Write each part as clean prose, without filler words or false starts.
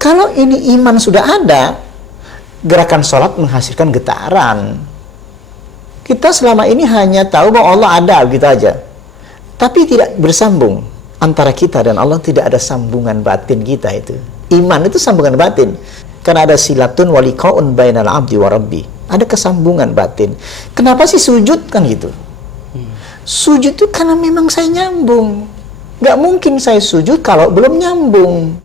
Kalau ini iman sudah ada, gerakan sholat menghasilkan getaran. Kita selama ini hanya tahu bahwa Allah ada, gitu aja. Tapi tidak bersambung. Antara kita dan Allah tidak ada sambungan batin kita itu. Iman itu sambungan batin. Karena ada silatun waliqaun bainal abdi wa rabbi. Ada kesambungan batin. Kenapa sih sujud kan gitu? Sujud itu karena memang saya nyambung. Gak mungkin saya sujud kalau belum nyambung.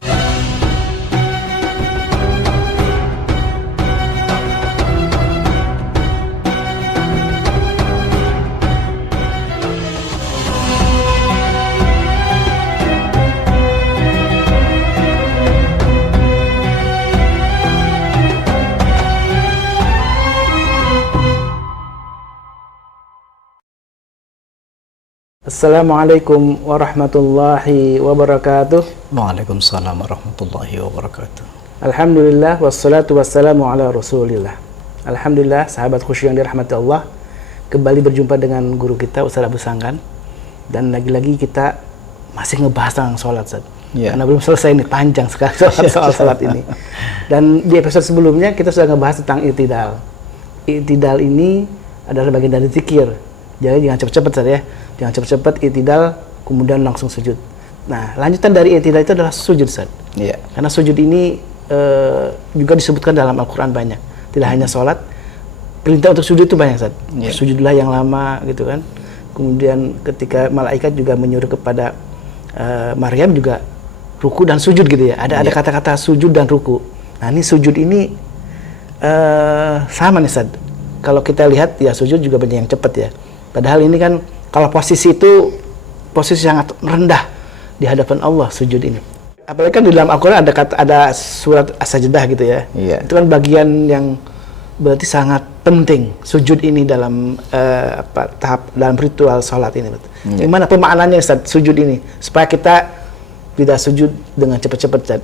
Assalamualaikum warahmatullahi wabarakatuh. Waalaikumsalam warahmatullahi wabarakatuh. Alhamdulillah wassalatu wassalamu ala rasulillah. Alhamdulillah, sahabat khusyuk yang dirahmati Allah, kembali berjumpa dengan guru kita Ustaz Abu Sangkan. Dan lagi-lagi kita masih ngebahas tentang sholat, Ustaz. Karena belum selesai nih, panjang sekali soal sholat ini. Dan di episode sebelumnya kita sudah ngebahas tentang i'tidal. I'tidal ini adalah bagian dari zikir. Jadi jangan cepet-cepet, Ustaz ya. Jangan cepet-cepet i'tidal kemudian langsung sujud. Nah, lanjutan dari i'tidal itu adalah sujud, Ustaz. Iya. Karena sujud ini juga disebutkan dalam Al-Qur'an banyak. Tidak hanya sholat, perintah untuk sujud itu banyak, Ustaz. Sujudlah yang lama gitu kan. Kemudian ketika malaikat juga menyuruh kepada Maryam juga ruku dan sujud gitu ya. Ada kata-kata sujud dan ruku. Nah, ini sujud ini sama nih, Ustaz. Kalau kita lihat ya sujud juga banyak yang cepat ya. Padahal ini kan kalau posisi itu posisi sangat rendah di hadapan Allah sujud ini. Apalagi kan di dalam Al-Qur'an ada surat As-Sajdah gitu ya. Iya. Itu kan bagian yang berarti sangat penting sujud ini dalam tahap dalam ritual salat ini. Iya. Gimana pemaknaannya Ustaz sujud ini supaya kita tidak sujud dengan cepat-cepat, Ustaz?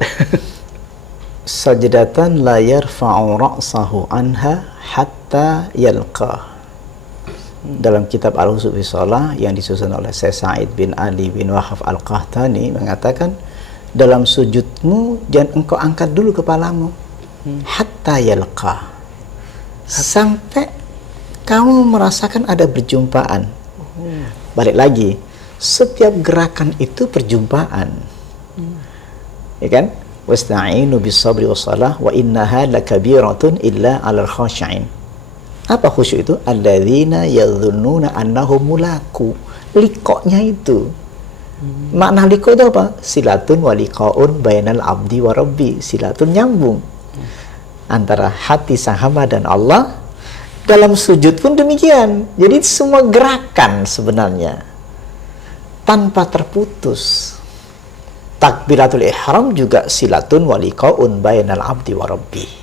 Sajdatan la yarfa'u ra'sahu anha hatta yalqa. Dalam kitab Al-Husu' fi Shalah yang disusun oleh Syekh Sa'id bin Ali bin Wahab Al-Qahtani mengatakan, dalam sujudmu jangan engkau angkat dulu kepalamu hatta yalqa, sampai kamu merasakan ada perjumpaan. Balik lagi, setiap gerakan itu perjumpaan, ya kan? Wasta'inu bis-sabri was-salah wa innaha lakabiratun illa 'alal khashi'in. Apa khusyuk itu? Alladzina yadhunnuna annahum mulaku. Liqa'nya itu. Makna liqa' itu apa? Silatun wa liqa'un bainal abdi wa rabbi. Silatun nyambung antara hati sang hamba dan Allah. Dalam sujud pun demikian. Jadi semua gerakan sebenarnya tanpa terputus. Takbiratul ihram juga silatun wa liqa'un bainal abdi wa rabbi.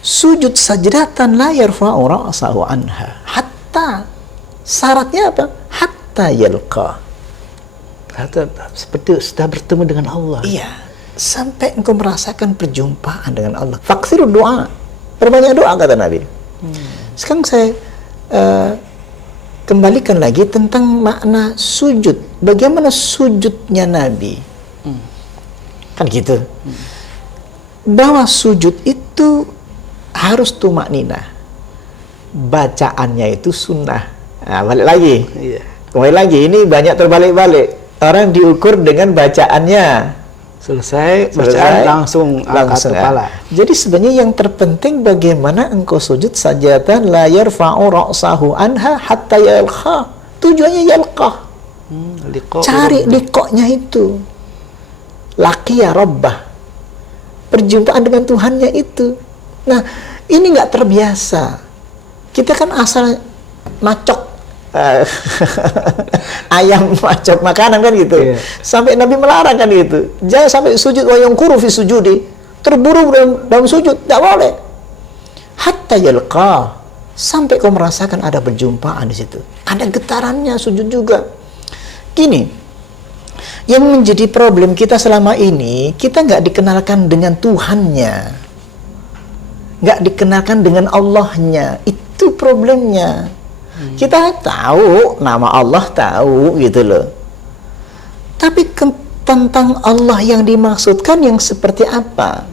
Sujud sajdatan la yarfa'u ra'sahu anha hatta, syaratnya apa? Hatta yalqa, seperti sudah bertemu dengan Allah. Iya, sampai engkau merasakan perjumpaan dengan Allah. Faksiru doa, perbanyak doa kata Nabi. Sekarang saya kembalikan lagi tentang makna sujud. Bagaimana sujudnya Nabi? Kan gitu. Bahwa sujud itu harus tumakninah, bacaannya itu sunnah. Nah, balik lagi, kembali lagi, ini banyak terbalik-balik. Orang diukur dengan bacaannya. Selesai bacaan langsung angkat kepala. Jadi sebenarnya yang terpenting bagaimana engkau sujud sajatan la yarfa'u ra'sahu anha hatta yalqa. Tujuannya yalqa. Cari liqa'nya itu. Laqiya rabbah. Perjumpaan dengan Tuhannya itu. Nah, ini nggak terbiasa. Kita kan asal macok ayam macok makanan kan gitu. Sampai Nabi melarang kan gitu. Jangan sampai sujud wa yangkuru fi sujudi. Terburu dalam sujud, tidak boleh. Hatta yalqa, sampai kau merasakan ada perjumpaan di situ. Ada getarannya sujud juga. Gini, yang menjadi problem kita selama ini, kita nggak dikenalkan dengan Tuhannya. Nggak dikenalkan dengan Allahnya. Itu problemnya. Kita tahu nama Allah, tahu gitu loh, tapi tentang Allah yang dimaksudkan yang seperti apa?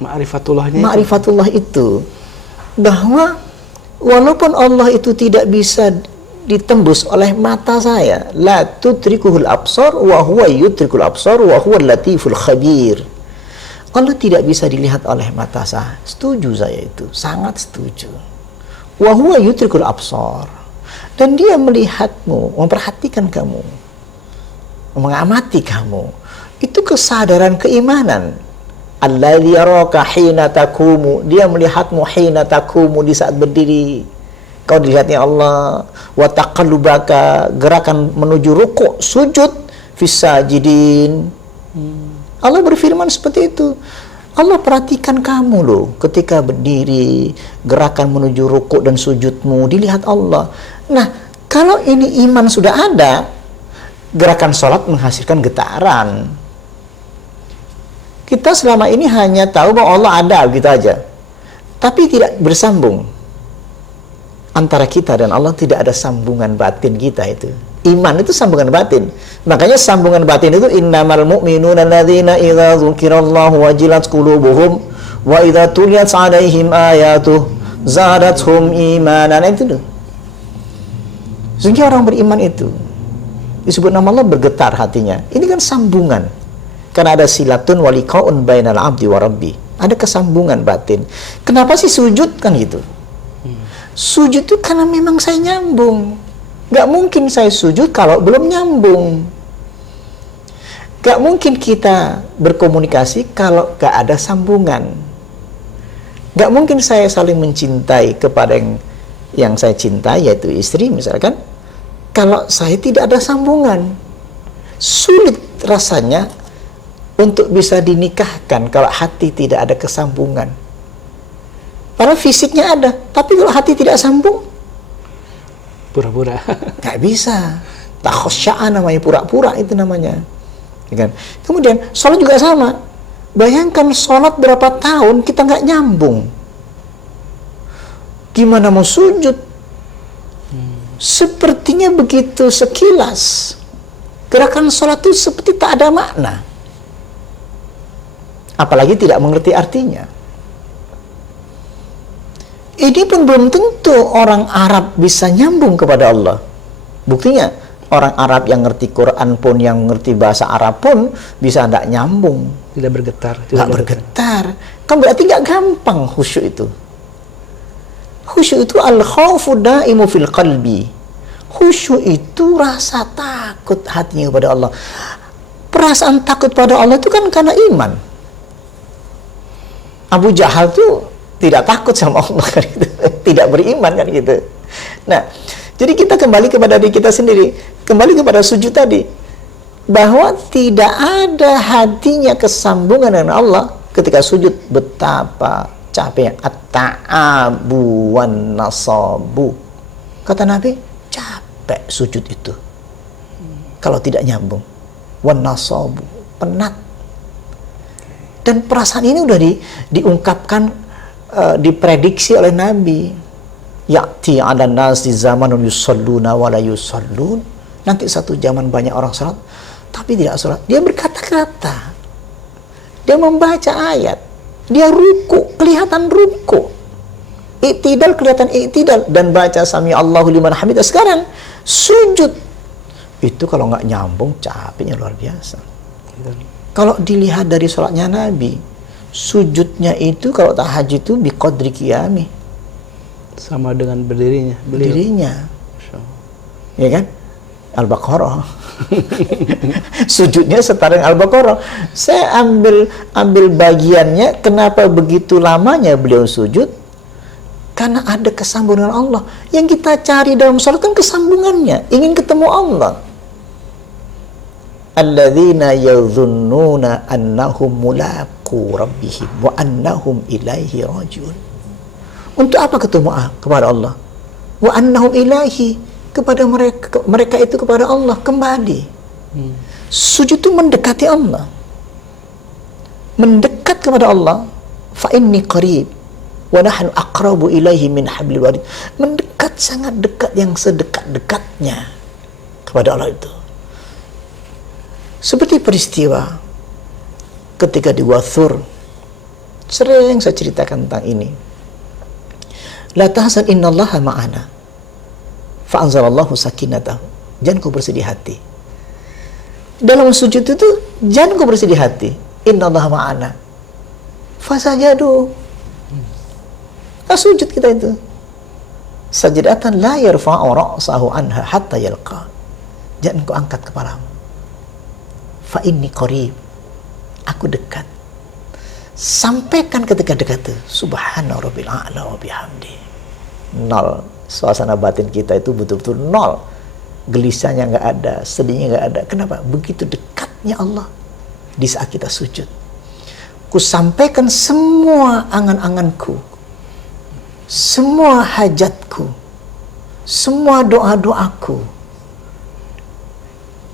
Ma'rifatullahnya. Ma'rifatullah itu bahwa walaupun Allah itu tidak bisa ditembus oleh mata saya, la tudrikuhul absar wa huwa yudrikul absar wa huwa latiful khabir. Allah tidak bisa dilihat oleh mata saya. Setuju saya itu, sangat setuju. Wa huwa yudrikul absar. Dan dia melihatmu, memperhatikan kamu, mengamati kamu. Itu kesadaran keimanan. Alladzi yaraka hina taqumu, dia melihatmu hina taqumu, di saat berdiri. Kau dilihatnya Allah. Wa taqallubaka, gerakan menuju rukuk, sujud, fis sajidin. Allah berfirman seperti itu. Allah perhatikan kamu loh, ketika berdiri, gerakan menuju rukuk dan sujudmu, dilihat Allah. Nah, kalau ini iman sudah ada, gerakan sholat menghasilkan getaran. Kita selama ini hanya tahu bahwa Allah ada, gitu aja. Tapi tidak bersambung. Antara kita dan Allah tidak ada sambungan batin kita itu. Iman itu sambungan batin. Makanya sambungan batin itu innamal mu'minuna alladzina idza dzukirallahu wajilat qulubuhum wa idza tuliyat 'alaihim ayatuh zadatuhum imanan. Itu tuh. Sehingga orang beriman itu disebut nama Allah bergetar hatinya. Ini kan sambungan. Karena ada silatun waliqaun bainal 'abdi wa rabbi. Ada kesambungan batin. Kenapa sih sujud kan gitu? Sujud itu karena memang saya nyambung. Gak mungkin saya sujud kalau belum nyambung. Gak mungkin kita berkomunikasi kalau gak ada sambungan. Gak mungkin saya saling mencintai kepada yang saya cintai, yaitu istri misalkan, kalau saya tidak ada sambungan. Sulit rasanya untuk bisa dinikahkan kalau hati tidak ada kesambungan. Padahal fisiknya ada, tapi kalau hati tidak sambung, pura-pura. Gak bisa. Takhosya'an namanya, pura-pura itu namanya. Ya kan? Kemudian sholat juga sama. Bayangkan sholat berapa tahun kita nggak nyambung. Gimana mau sujud? Sepertinya begitu sekilas. Gerakan sholat itu seperti tak ada makna. Apalagi tidak mengerti artinya. Ini pun belum tentu orang Arab bisa nyambung kepada Allah. Buktinya, orang Arab yang ngerti Quran pun, yang ngerti bahasa Arab pun, bisa tidak nyambung. Tidak bergetar. Tidak bergetar. Kan berarti nggak gampang khusyuk itu. Khusyuk itu al-khawfu da'imu fil qalbi. Khusyuk itu rasa takut hatinya kepada Allah. Perasaan takut pada Allah itu kan karena iman. Abu Jahal tuh tidak takut sama Allah kan gitu. Tidak beriman kan gitu. Nah, jadi kita kembali kepada diri kita sendiri, kembali kepada sujud tadi, bahwa tidak ada hatinya kesambungan dengan Allah ketika sujud. Betapa capeknya at-ta'abu wan nasabu. Kata Nabi, capek sujud itu kalau tidak nyambung. Wan nasabu, penat. Dan perasaan ini udah diungkapkan, diprediksi oleh Nabi. Ya'ti 'alan nasi zamanun yusalluna wa la yusallun. Nanti satu zaman banyak orang salat tapi tidak salat. Dia berkata-kata. Dia membaca ayat. Dia ruku, kelihatan ruku. Iktidal kelihatan iktidal dan baca sami Allahu liman hamidah. Sekarang sujud. Itu kalau nggak nyambung capeknya luar biasa. Kalau dilihat dari salatnya Nabi, sujudnya itu kalau tahajud itu biqadri qiyami, sama dengan berdirinya. Ya kan? Al-Baqarah. Sujudnya setara dengan Al-Baqarah. Saya ambil bagiannya. Kenapa begitu lamanya beliau sujud? Karena ada kesambungan dengan Allah. Yang kita cari dalam salat kan kesambungannya, ingin ketemu Allah. Alladzina yadhunnuna annahum mulaqu rabbihim wa annahum ilaihi rajiun. Untuk apa ketemu kepada Allah? Wa annahum ilaihi, kepada mereka itu kepada Allah kembali. Sujud itu mendekati Allah, mendekat kepada Allah. Fa inni qarib wa nahnu aqrabu ilaihi min hablil warid. Mendekat, sangat dekat, yang sedekat-dekatnya kepada Allah itu. Seperti peristiwa ketika di Wathur, sering saya ceritakan tentang ini. La tahzan innallaha ma'ana fa'anzalallahu sakinatahu. Jangan kau bersedih hati. Dalam sujud itu jangan kau bersedih hati. Innallaha ma'ana fasajadu. Sujud kita itu sajdatan la yarfa'u ra'sahu anha hatta yalqa. Jangan kau angkat kepalamu. Fa inni qarib. Aku dekat. Sampaikan ketika dekat itu subhana rabbil a'la wa bihamdi. Nol. Suasana batin kita itu betul-betul nol. Gelisahnya nggak ada, sedihnya nggak ada. Kenapa? Begitu dekatnya Allah di saat kita sujud. Ku sampaikan semua angan-anganku, semua hajatku, semua doa-doaku,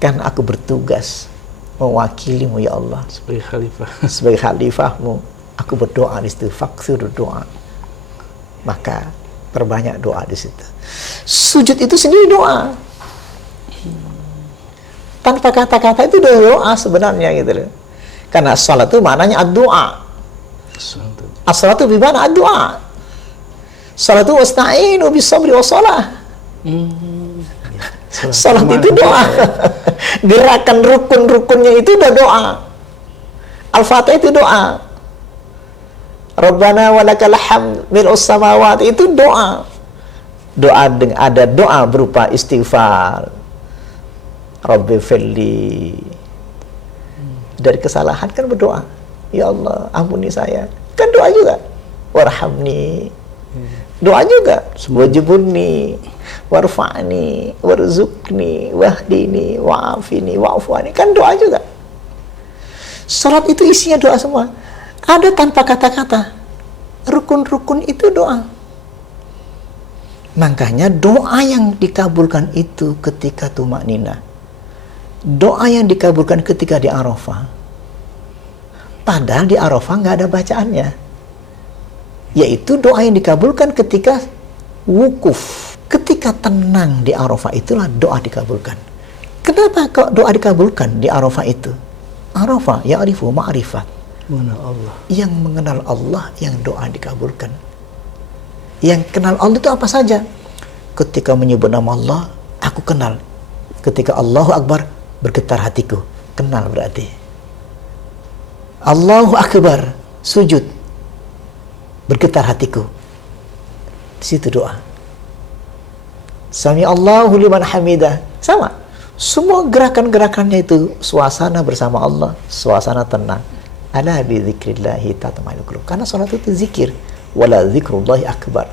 karena aku bertugas mewakilimu ya Allah sebagai khalifah. Sebagai khalifahmu, aku berdoa di situ, faktur doa. Maka perbanyak doa di situ. Sujud itu sendiri doa. Tanpa kata-kata itu udah doa sebenarnya gitu loh. Karena salat itu maknanya ad-doa. As-salatu bimana ad-doa. Salat itu wasta'inu bis-sabri was-shalah. Salat itu doa. Gerakan rukun-rukunnya itu udah doa. Al-Fatihah itu doa. Rabbana walakal hamd mil'us samawati itu doa. Doa ada doa berupa istighfar. Rabbi firli. Dari kesalahan kan berdoa. Ya Allah, ampuni saya. Kan doa juga. Warhamni. Doa juga. Wajibuni. Warfa'ni. Warzukni. Wahdini. Wa'afini. Wa'afwani. Kan doa juga. Salat itu isinya doa semua. Ada tanpa kata-kata. Rukun-rukun itu doa. Makanya doa yang dikabulkan itu ketika tumaknina. Doa yang dikabulkan ketika di Arafah. Padahal di Arafah nggak ada bacaannya. Yaitu doa yang dikabulkan ketika wukuf. Ketika tenang di Arafah itulah doa dikabulkan. Kenapa kok doa dikabulkan di Arafah itu? Arafah ya'rifu ma'rifat. Mengenal Allah. Yang mengenal Allah yang doa dikabulkan. Yang kenal Allah itu apa saja? Ketika menyebut nama Allah, aku kenal. Ketika Allahu Akbar, bergetar hatiku. Kenal berarti. Allahu Akbar, sujud, bergetar hatiku. Di situ doa. Sami Allahu liman hamidah. Sama. Semua gerakan-gerakannya itu suasana bersama Allah, suasana tenang. Ala bi dzikrillahi tatma'innul qulub. Karena salat itu zikir. Wala dzikrullahi akbar.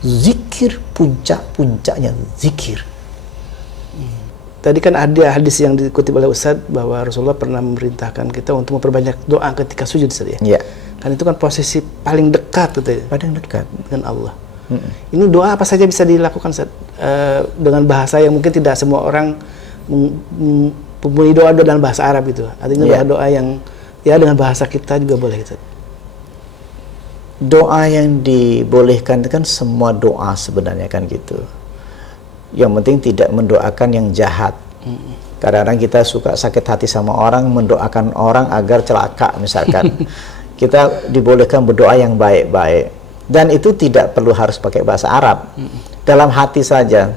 Zikir puncak-puncaknya zikir. Tadi kan ada hadis yang dikutip oleh Ustaz bahwa Rasulullah pernah memerintahkan kita untuk memperbanyak doa ketika sujud, Ustaz ya. Iya. Kan itu kan posisi paling dekat gitu ya. Paling dekat dengan Allah. Ini doa apa saja bisa dilakukan, Ustaz? Dengan bahasa yang mungkin tidak semua orang mempunyai doa dalam bahasa Arab itu. Artinya doa yang ya dengan bahasa kita juga boleh, Ustaz. Doa yang dibolehkan itu kan semua doa sebenarnya kan gitu. Yang penting tidak mendoakan yang jahat. Kadang-kadang kita suka sakit hati sama orang, mendoakan orang agar celaka misalkan. Kita dibolehkan berdoa yang baik-baik. Dan itu tidak perlu harus pakai bahasa Arab. Dalam hati saja.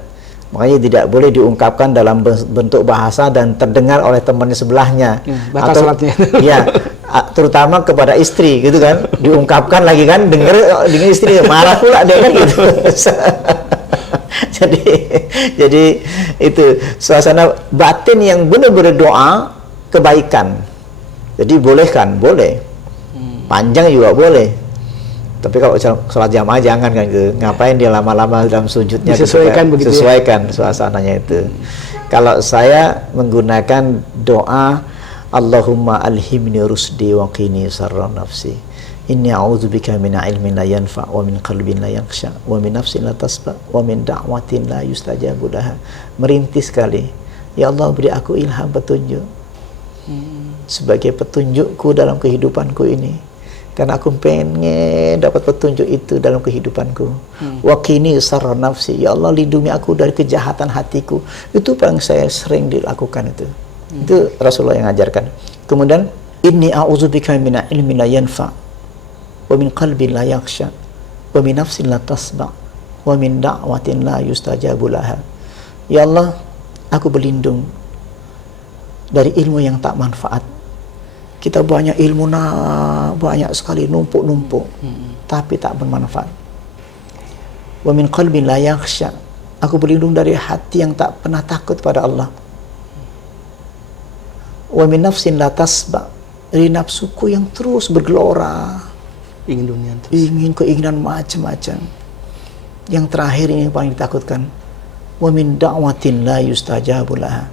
Makanya tidak boleh diungkapkan dalam bentuk bahasa dan terdengar oleh temannya sebelahnya. Batal salatnya. Ya, terutama kepada istri gitu kan. Diungkapkan lagi kan, dengar dengan istri marah pula dia kan gitu. jadi itu suasana batin yang benar-benar doa kebaikan. Jadi bolehkan, boleh. Panjang juga boleh. Tapi kalau sholat jamaah jangan kan gitu. Ngapain dia lama-lama dalam sujudnya? Disesuaikan begitu. Sesuaikan suasananya itu. Kalau saya menggunakan doa Allahumma alhimni rusdi wa qini sarra nafsi. Inni a'udzubika min ilmin la yanfa' wa min qalbin la yakhsha wa min nafsin la tasba wa min da'watin la yustajabu laha. Merintis sekali. Ya Allah, beri aku ilham petunjuk. Sebagai petunjukku dalam kehidupanku ini. Karena aku pengen dapat petunjuk itu dalam kehidupanku. Wa qini sarra nafsi. Ya Allah, lindungi aku dari kejahatan hatiku. Itu paling saya sering dilakukan itu. Itu Rasulullah yang ajarkan. Kemudian inni a'udzubika min ilmin la yanfa wa min qalbin la yakhsha wa min nafsin la tasba wa min da'watin la yustajabu laha. Ya Allah, aku berlindung dari ilmu yang tak manfaat. Kita banyak ilmu, banyak sekali numpuk-numpuk, tapi tak bermanfaat. Wa min qalbin la yakhsha, aku berlindung dari hati yang tak pernah takut pada Allah. Wa min nafsin la tasba, dari nafsuku yang terus bergelora, ingin dunia terus. ingin keinginan macam-macam. Yang terakhir ini yang paling ditakutkan, wa min da'watin la yustajabu laha,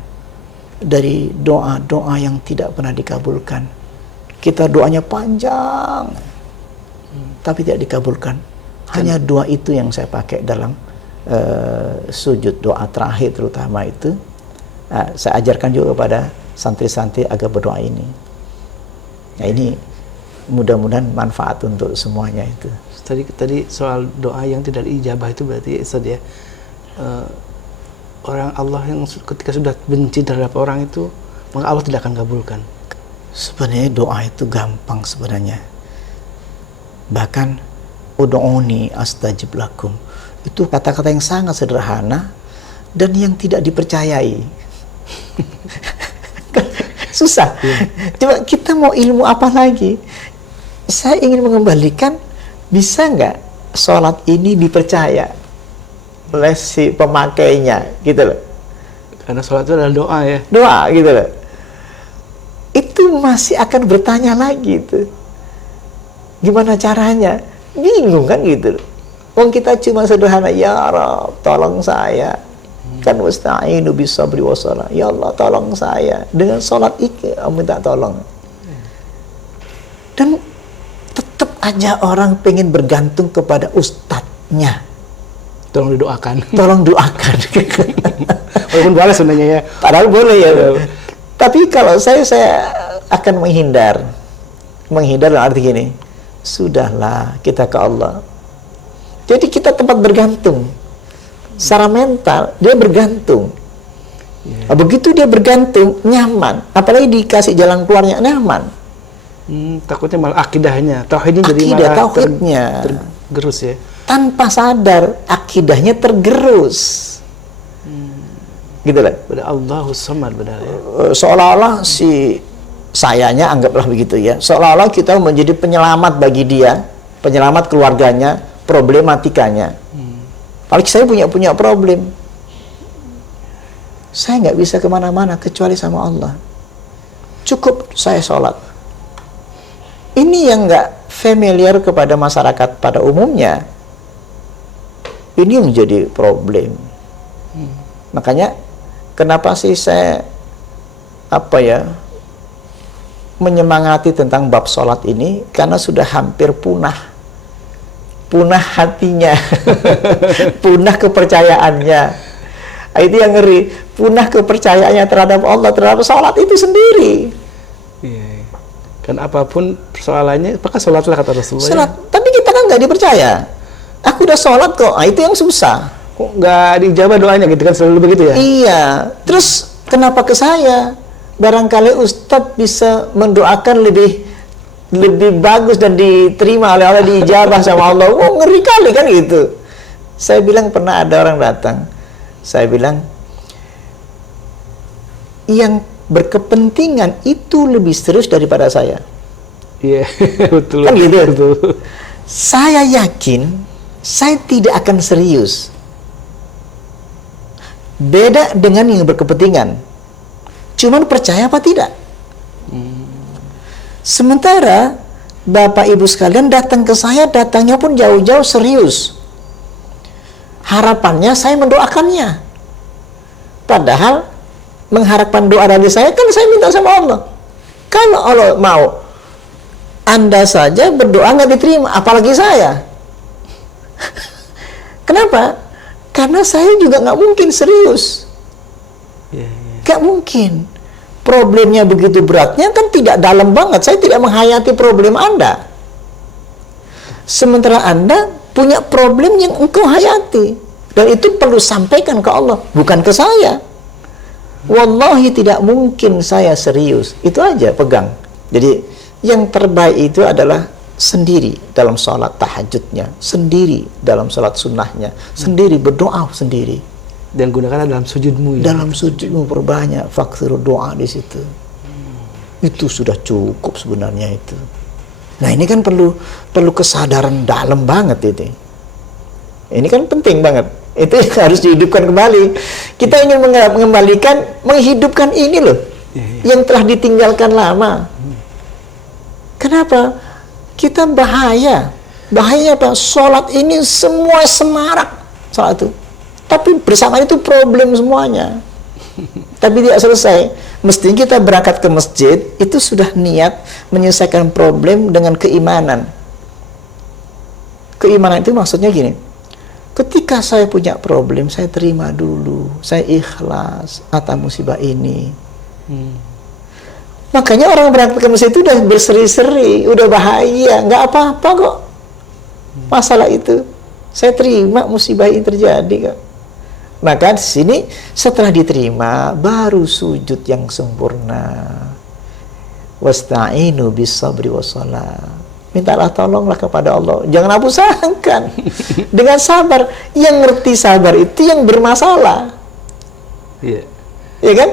dari doa-doa yang tidak pernah dikabulkan. Kita doanya panjang tapi tidak dikabulkan. Hanya dua itu yang saya pakai dalam sujud doa terakhir, terutama itu saya ajarkan juga kepada santri-santri agar berdoa ini. Nah, ini mudah-mudahan manfaat untuk semuanya itu. Tadi soal doa yang tidak diijabah itu berarti Ustaz ya, orang Allah yang ketika sudah benci terhadap orang itu, maka Allah tidak akan kabulkan. Sebenarnya doa itu gampang sebenarnya. Bahkan ud'uni astajib lakum, itu kata-kata yang sangat sederhana dan yang tidak dipercayai. Susah. Coba kita mau ilmu apa lagi? Saya ingin mengembalikan, bisa nggak sholat ini dipercaya oleh si pemakainya, gitu loh. Karena sholat itu adalah doa ya. Doa, gitu loh. Itu masih akan bertanya lagi tuh. Gimana caranya? Bingung kan gitu loh. Wong kita cuma sederhana, ya Rabb, tolong saya. Kan wasta'inu bisabri wassalah. Ya Allah, tolong saya. Dengan sholat iki, minta tolong. Dan tetap aja orang pengen bergantung kepada ustadznya. Tolong didoakan. Tolong doakan. Walaupun boleh sebenarnya ya. Padahal boleh ya. Tapi kalau saya akan menghindar. Menghindar dalam arti gini, sudahlah kita ke Allah. Jadi kita tempat bergantung. Secara mental dia bergantung. Begitu dia bergantung, nyaman. Apalagi dikasih jalan keluarnya nyaman. Takutnya malah akidahnya, tauhidnya jadi Akidah, malah tauhidnya tergerus ya. tanpa sadar akidahnya tergerus. Gitu lah. Pada Allahus Samad benar ya. Seolah-olah si sayanya, anggaplah begitu ya, seolah-olah kita menjadi penyelamat bagi dia, penyelamat keluarganya, problematikanya. Apalagi saya punya problem, saya nggak bisa kemana-mana kecuali sama Allah. Cukup saya sholat. Ini yang nggak familiar kepada masyarakat pada umumnya. Ini yang menjadi problem. Makanya kenapa sih saya menyemangati tentang bab sholat ini, karena sudah hampir punah hatinya, punah kepercayaannya. Itu yang ngeri, punah kepercayaannya terhadap Allah, terhadap sholat itu sendiri. Iya. Kan apapun persoalannya, apakah sholatlah kata Rasulullah. Sholat, tapi kita kan nggak dipercaya. Aku udah sholat kok, itu yang susah. Kok nggak dijawab doanya gitu kan, selalu begitu ya? Iya. Terus kenapa ke saya? Barangkali Ustadz bisa mendoakan lebih bagus dan diterima oleh Allah, diijabah sama Allah. Oh, ngeri kali kan gitu. Saya bilang, pernah ada orang datang, saya bilang, yang berkepentingan itu lebih serius daripada saya. Iya, betul. Kan gitu. Betul. Saya yakin saya tidak akan serius. Beda dengan yang berkepentingan. Cuman percaya apa tidak? Sementara Bapak Ibu sekalian datang ke saya, datangnya pun jauh-jauh serius. Harapannya saya mendoakannya. Padahal mengharapkan doa dari saya, kan saya minta sama Allah. Kalau Allah mau, Anda saja berdoa nggak diterima, apalagi saya. Kenapa? Karena saya juga nggak mungkin serius. Nggak mungkin. Problemnya begitu beratnya, kan tidak dalam banget. Saya tidak menghayati problem Anda. Sementara Anda punya problem yang engkau hayati. Dan itu perlu sampaikan ke Allah, bukan ke saya. Wallahi tidak mungkin saya serius. Itu aja pegang. Jadi yang terbaik itu adalah sendiri dalam sholat tahajudnya, sendiri dalam sholat sunnahnya, sendiri berdoa sendiri. Dan gunakan dalam sujudmu. Ya? Dalam sujudmu perbanyak faktor doa di situ. Itu sudah cukup sebenarnya itu. Nah ini kan perlu kesadaran dalam banget itu. Ini kan penting banget. Itu harus dihidupkan kembali. Kita ingin mengembalikan, menghidupkan ini loh, yang telah ditinggalkan lama. Kenapa? Kita bahaya. Bahayanya apa? Sholat ini semua semarak saat itu. Tapi bersama itu problem semuanya. Tapi tidak selesai. Mestinya kita berangkat ke masjid itu sudah niat menyelesaikan problem dengan keimanan. Keimanan itu maksudnya gini. Ketika saya punya problem, saya terima dulu. Saya ikhlas atas musibah ini. Makanya orang berangkat ke masjid itu udah berseri-seri, udah bahagia, nggak apa-apa kok. Masalah itu, saya terima musibah ini terjadi kok. Maka di sini setelah diterima baru sujud yang sempurna. Wasta'inu bis-sabri was-shalah. Mintalah tolonglah kepada Allah. Jangan hapuskan. Dengan sabar. Yang ngerti sabar itu yang bermasalah. Iya. Ya kan?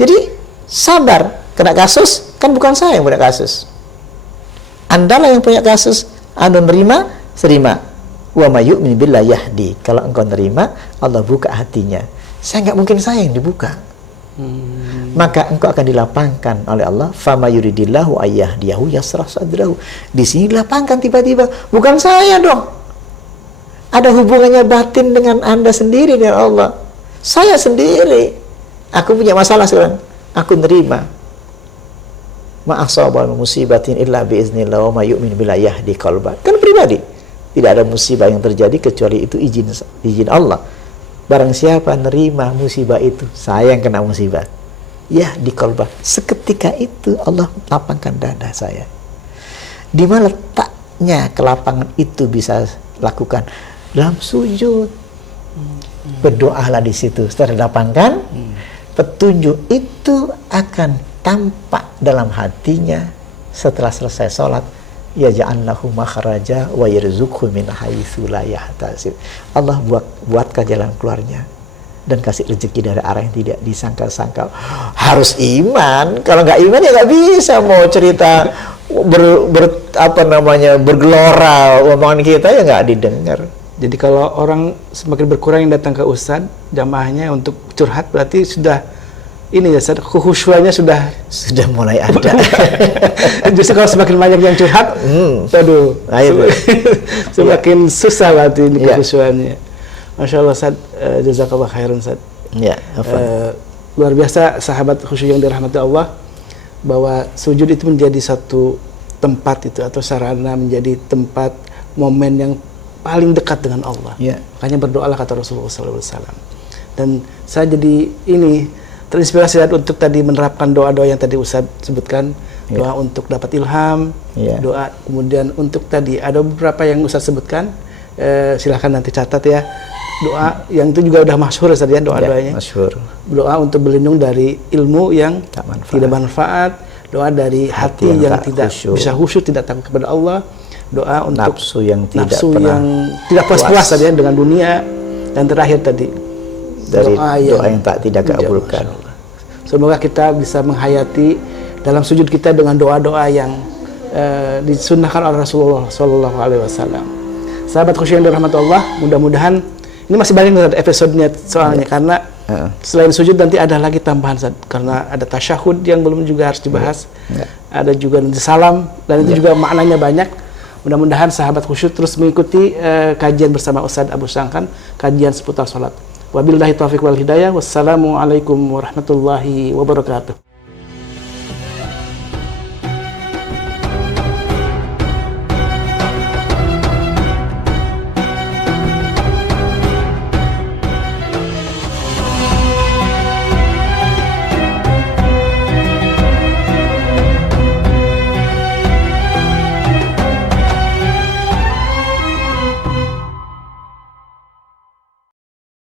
Jadi sabar. Kena kasus kan bukan saya yang punya kasus. Andalah yang punya kasus. Anu nerima, terima. Wa may yu'min billahi yahdi. Kalau engkau nerima, Allah buka hatinya. Nggak mungkin saya yang dibuka. Maka engkau akan dilapangkan oleh Allah. Fama yuridillahu ayyahdiyahu yasrah sadrahu. Di sini dilapangkan tiba-tiba. Bukan saya dong. Ada hubungannya batin dengan Anda sendiri dengan Allah. Saya sendiri. Aku punya masalah sekarang. Aku nerima. Ma asaba musibatin illa biiznillah wa may yu'min billahi yahdi qalbah. Kan pribadi. Tidak ada musibah yang terjadi kecuali itu izin Allah. Barang siapa nerima musibah itu, saya yang kena musibah. Ya di qalbah. Seketika itu Allah lapangkan dada saya. Di mana letaknya kelapangan itu bisa lakukan? Dalam sujud. Berdoalah di situ. Setelah dilapangkan, petunjuk itu akan tampak dalam hatinya setelah selesai sholat. Ya ja'alnahu makhraja wa yarzuqhu min haitsu la yahtasib. Allah buatkan jalan keluarnya dan kasih rezeki dari arah yang tidak disangka-sangka. Harus iman. Kalau nggak iman ya nggak bisa mau cerita bergelora omongan kita ya nggak didengar. Jadi kalau orang semakin berkurang yang datang ke ustadz jamaahnya untuk curhat berarti sudah ini ya, kekhusyuannya sudah mulai ada. Justru kalau semakin banyak yang curhat, aduh, semakin susah berarti ini kekhusyuannya. Masya Allah, Ustaz, jazakallah khairan, Ustaz. Ya, luar biasa sahabat khusyuk yang dirahmati Allah, bahwa sujud itu menjadi satu tempat itu atau sarana menjadi tempat momen yang paling dekat dengan Allah. Ya. Makanya berdoalah kata Rasulullah SAW. Dan saya jadi ini terinspirasi untuk tadi menerapkan doa-doa yang tadi Ustaz sebutkan, doa untuk dapat ilham, doa kemudian untuk tadi ada beberapa yang Ustaz sebutkan, silahkan nanti catat ya, doa yang itu juga udah masyhur Ustaz ya, doa-doanya. Masyhur. Doa untuk berlindung dari ilmu yang tidak manfaat, doa dari hati yang tidak bisa khusyuk, tidak takut kepada Allah, doa untuk nafsu yang tidak puas tadi ya dengan dunia, dan terakhir tadi dari doa yang tidak kabulkan. Semoga kita bisa menghayati dalam sujud kita dengan doa-doa yang disunnahkan oleh Rasulullah Sallallahu Alaihi Wasallam. Sahabat khusyuk yang dirahmati Allah, mudah-mudahan ini masih banyak episodenya soalnya karena selain sujud nanti ada lagi tambahan karena ada tasyahud yang belum juga harus dibahas, ada juga nanti salam dan itu juga maknanya banyak. Mudah-mudahan sahabat khusyuk terus mengikuti kajian bersama Ustadz Abu Sangkan, kajian seputar sholat. Wabillahi taufiq wal hidayah. Wassalamualaikum warahmatullahi wabarakatuh.